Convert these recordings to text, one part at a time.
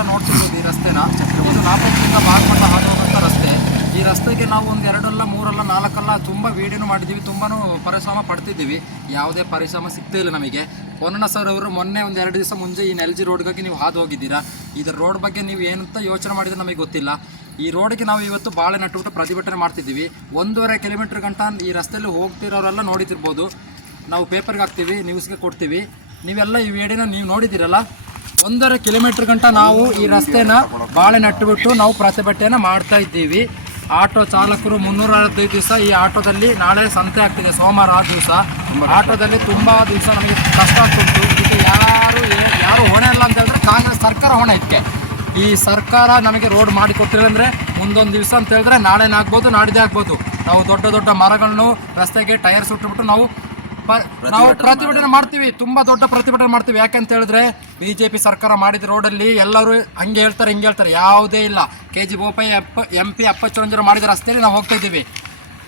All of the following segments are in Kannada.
ನೀವೆಲ್ಲ ನೋಡ್ತಿರ್ಬೋದು ಈ ರಸ್ತೆನ. ಒಂದು ನಾಪಕ್ಕಿಂದ ಬಾಗಮಠ ಹಾದು ಹೋಗುವಂಥ ರಸ್ತೆ. ಈ ರಸ್ತೆಗೆ ನಾವು ಒಂದು 2 ಅಲ್ಲ 3 ಅಲ್ಲ 4 ಅಲ್ಲ ತುಂಬ ವೀಡಿಯೋನು ಮಾಡಿದ್ದೀವಿ, ತುಂಬಾ ಪರಿಶ್ರಮ ಪಡ್ತಿದ್ದೀವಿ. ಯಾವುದೇ ಪರಿಶ್ರಮ ಸಿಗ್ತಾ ಇಲ್ಲ ನಮಗೆ. ಪೊನ್ನಣ್ಣ ಸರ್ ಅವರು ಮೊನ್ನೆ ಒಂದು 2 ದಿವಸ ಮುಂಚೆ ಈ ನೆಲ್ಜಿ ರೋಡ್ಗಾಗಿ ನೀವು ಹಾದು ಹೋಗಿದ್ದೀರಾ. ಇದರ ರೋಡ್ ಬಗ್ಗೆ ನೀವು ಏನಂತ ಯೋಚನೆ ಮಾಡಿದ್ರೆ ನಮಗೆ ಗೊತ್ತಿಲ್ಲ. ಈ ರೋಡಿಗೆ ನಾವು ಇವತ್ತು ಬಾಳೆ ನಟ್ಟುಬಿಟ್ಟು ಪ್ರತಿಭಟನೆ ಮಾಡ್ತಿದ್ದೀವಿ. 1.5 ಕಿಲೋಮೀಟರ್ ಗಂಟ ಈ ರಸ್ತೆಯಲ್ಲಿ ಹೋಗ್ತಿರೋರೆಲ್ಲ ನೋಡಿತಿರ್ಬೋದು. ನಾವು ಪೇಪರ್ಗೆ ಹಾಕ್ತೀವಿ, ನ್ಯೂಸ್ಗೆ ಕೊಡ್ತೀವಿ. ನೀವೆಲ್ಲ ಈ ವಿಡಿಯೋನ ನೀವು ನೋಡಿದ್ದೀರಲ್ಲ. 1.5 ಕಿಲೋಮೀಟರ್ ಗಂಟ ನಾವು ಈ ರಸ್ತೆನ ಬಾಳೆ ನಟ್ಟುಬಿಟ್ಟು ನಾವು ಪ್ರತಿಭಟನೆ ಮಾಡ್ತಾ ಇದ್ದೀವಿ. ಆಟೋ ಚಾಲಕರು 365 ದಿವಸ ಈ ಆಟೋದಲ್ಲಿ, ನಾಳೆ ಸಂತೆ ಆಗ್ತಿದೆ ಸೋಮವಾರ ಆ ದಿವಸ, ಆಟೋದಲ್ಲಿ ತುಂಬ ದಿವಸ ನಮಗೆ ಕಷ್ಟ ಆಗ್ತಿತ್ತು. ಇದಕ್ಕೆ ಯಾರು ಹೊಣೆ ಇಲ್ಲ ಅಂತ ಹೇಳಿದ್ರೆ ಕಾಂಗ್ರೆಸ್ ಸರ್ಕಾರ ಹೊಣೆ. ಇದಕ್ಕೆ ಈ ಸರ್ಕಾರ ನಮಗೆ ರೋಡ್ ಮಾಡಿ ಕೊಟ್ಟಿಲ್ಲ ಅಂದರೆ ಮುಂದೊಂದು ದಿವಸ ಅಂತ ಹೇಳಿದ್ರೆ ನಾಳೆನೇ ಆಗ್ಬೋದು, ನಾಡಿದ್ದೇ ಆಗ್ಬೋದು. ನಾವು ದೊಡ್ಡ ದೊಡ್ಡ ಮರಗಳನ್ನು ರಸ್ತೆಗೆ ಟೈರ್ ಸುಟ್ಟುಬಿಟ್ಟು ನಾವು ಪ್ರತಿಭಟನೆ ಮಾಡ್ತೀವಿ. ತುಂಬ ದೊಡ್ಡ ಪ್ರತಿಭಟನೆ ಮಾಡ್ತೀವಿ. ಯಾಕಂತ ಹೇಳಿದ್ರೆ BJP ಸರ್ಕಾರ ಮಾಡಿದ ರೋಡಲ್ಲಿ ಎಲ್ಲರೂ ಹಂಗೆ ಹೇಳ್ತಾರೆ ಹಿಂಗೆ ಹೇಳ್ತಾರೆ, ಯಾವುದೇ ಇಲ್ಲ. KG ಬೋಪಯ್ಯ MP ಅಪ್ಪಚ್ಚರಂಜರು ಮಾಡಿದ ರಸ್ತೆಯಲ್ಲಿ ನಾವು ಹೋಗ್ತಾ ಇದ್ದೀವಿ.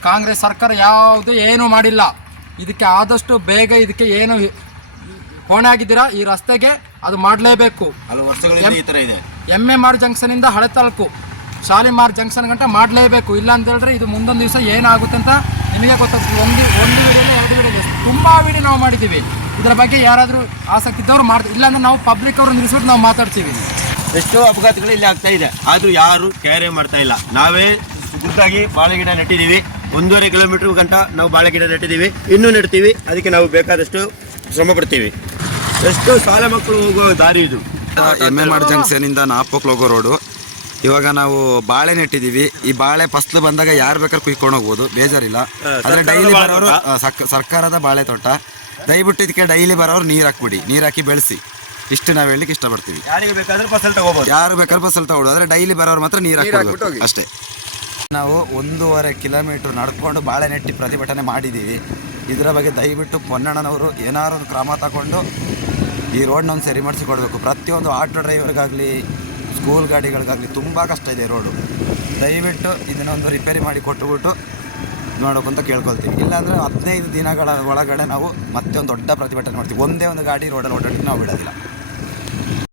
ಕಾಂಗ್ರೆಸ್ ಸರ್ಕಾರ ಯಾವುದೇ ಏನೂ ಮಾಡಿಲ್ಲ. ಇದಕ್ಕೆ ಆದಷ್ಟು ಬೇಗ ಇದಕ್ಕೆ ಏನು ಹೊಣೆ ಆಗಿದ್ದೀರಾ ಈ ರಸ್ತೆಗೆ ಅದು ಮಾಡಲೇಬೇಕು. MMR ಜಂಕ್ಷನಿಂದ ಹಳೆ ತಾಲೂಕು ಶಾಲಿಮಾರ್ ಜಂಕ್ಷನ್ ಗಂಟ ಮಾಡಲೇಬೇಕು. ಇಲ್ಲ ಅಂತ ಹೇಳಿದ್ರೆ ಇದು ಮುಂದೊಂದು ದಿವಸ ಏನಾಗುತ್ತೆ ಅಂತ ನಿಮಗೆ ಗೊತ್ತಾಗ್ತದೆ. ಒಂದು ವಿಡಿಯೋಲಿ 2 ವಿಡಿಯೋ ತುಂಬ ವಿಡಿಯೋ ನಾವು ಮಾಡಿದ್ದೀವಿ. ಇದರ ಬಗ್ಗೆ ಯಾರಾದರೂ ಆಸಕ್ತಿ ಇದ್ದವ್ರು ಮಾಡ್ತೀವಿ. ಇಲ್ಲಾಂದ್ರೆ ನಾವು ಪಬ್ಲಿಕ್ ಅವ್ರನ್ನ ನಿಲ್ಲಿಸ್ಬಿಟ್ಟು ನಾವು ಮಾತಾಡ್ತೀವಿ. ಎಷ್ಟೋ ಅಪಘಾತಗಳು ಇಲ್ಲಿ ಆಗ್ತಾ ಇದೆ, ಆದರೂ ಯಾರು ಕ್ಯಾರೆ ಮಾಡ್ತಾ ಇಲ್ಲ. ನಾವೇ ಗುದ್ದಾಗಿ ಬಾಳೆ ಗಿಡ ನೆಟ್ಟಿದ್ದೀವಿ. 1.5 ಕಿಲೋಮೀಟರ್ ಗಂಟ ನಾವು ಬಾಳೆ ಗಿಡ ನೆಟ್ಟಿದ್ದೀವಿ, ಇನ್ನೂ ನೆಡ್ತೀವಿ. ಅದಕ್ಕೆ ನಾವು ಬೇಕಾದಷ್ಟು ಶ್ರಮ ಪಡ್ತೀವಿ. ಎಷ್ಟೋ ಶಾಲಾ ಮಕ್ಕಳು ಹೋಗೋ ದಾರಿ ಇದು. MMR ಜಂಕ್ಷನಿಂದ ನಾಪೋಕ್ಲು ಹೋಗೋ ರೋಡು. ಇವಾಗ ನಾವು ಬಾಳೆ ನೆಟ್ಟಿದ್ದೀವಿ. ಈ ಬಾಳೆ ಫಸ್ಲು ಬಂದಾಗ ಯಾರು ಬೇಕಾದ್ರೂ ಕುಯ್ಕೊಂಡು ಹೋಗ್ಬೋದು, ಬೇಜಾರಿಲ್ಲ. ಆದರೆ ಡೈಲಿ ಬರೋರು ಸರ್ಕಾರದ ಬಾಳೆ ತೋಟ. ದಯವಿಟ್ಟು ಇದಕ್ಕೆ ಡೈಲಿ ಬರೋರು ನೀರು ಹಾಕ್ಬಿಡಿ, ನೀರು ಹಾಕಿ ಬೆಳೆಸಿ. ಇಷ್ಟು ನಾವು ಹೇಳಲಿಕ್ಕೆ ಇಷ್ಟಪಡ್ತೀವಿ. ಯಾರಿಗೆ ಬೇಕಾದ್ರೂ ಫಸಲ್ ತಗೋಬೋದು, ಯಾರು ಬೇಕಾದ್ರೂ ಫಸಲ್ ತಗೊಳ್ಳೋದು. ಆದರೆ ಡೈಲಿ ಬರೋರು ಮಾತ್ರ ನೀರು ಹಾಕ್ಬಿಟ್ಟು ಅಷ್ಟೇ. ನಾವು 1.5 ಕಿಲೋಮೀಟ್ರ್ ನಡ್ಕೊಂಡು ಬಾಳೆ ನೆಟ್ಟಿ ಪ್ರತಿಭಟನೆ ಮಾಡಿದ್ದೀವಿ. ಇದರ ಬಗ್ಗೆ ದಯವಿಟ್ಟು ಪೊನ್ನಣ್ಣನವರು ಏನಾದ್ರು ಒಂದು ಕ್ರಮ ತಗೊಂಡು ಈ ರೋಡ್ನೊಂದು ಸರಿ ಮಾಡಿಸಿ ಕೊಡಬೇಕು. ಪ್ರತಿಯೊಂದು ಆಟೋ ಡ್ರೈವರ್ಗಾಗಲಿ ಸ್ಕೂಲ್ ಗಾಡಿಗಳಿಗಾಗಲಿ ತುಂಬ ಕಷ್ಟ ಇದೆ ರೋಡು. ದಯವಿಟ್ಟು ಇದನ್ನೊಂದು ರಿಪೇರಿ ಮಾಡಿ ಕೊಟ್ಟುಬಿಟ್ಟು ನೋಡೋಕೆ ಅಂತ ಕೇಳ್ಕೊಳ್ತೀವಿ. ಇಲ್ಲಾಂದರೆ 15 ದಿನಗಳ ಒಳಗಡೆ ನಾವು ಮತ್ತೆ ಒಂದು ದೊಡ್ಡ ಪ್ರತಿಭಟನೆ ಮಾಡ್ತೀವಿ. ಒಂದೇ ಒಂದು ಗಾಡಿ ರೋಡಲ್ಲಿ ಓಡಾಡಲಿಕ್ಕೆ ನಾವು ಬಿಡೋದಿಲ್ಲ.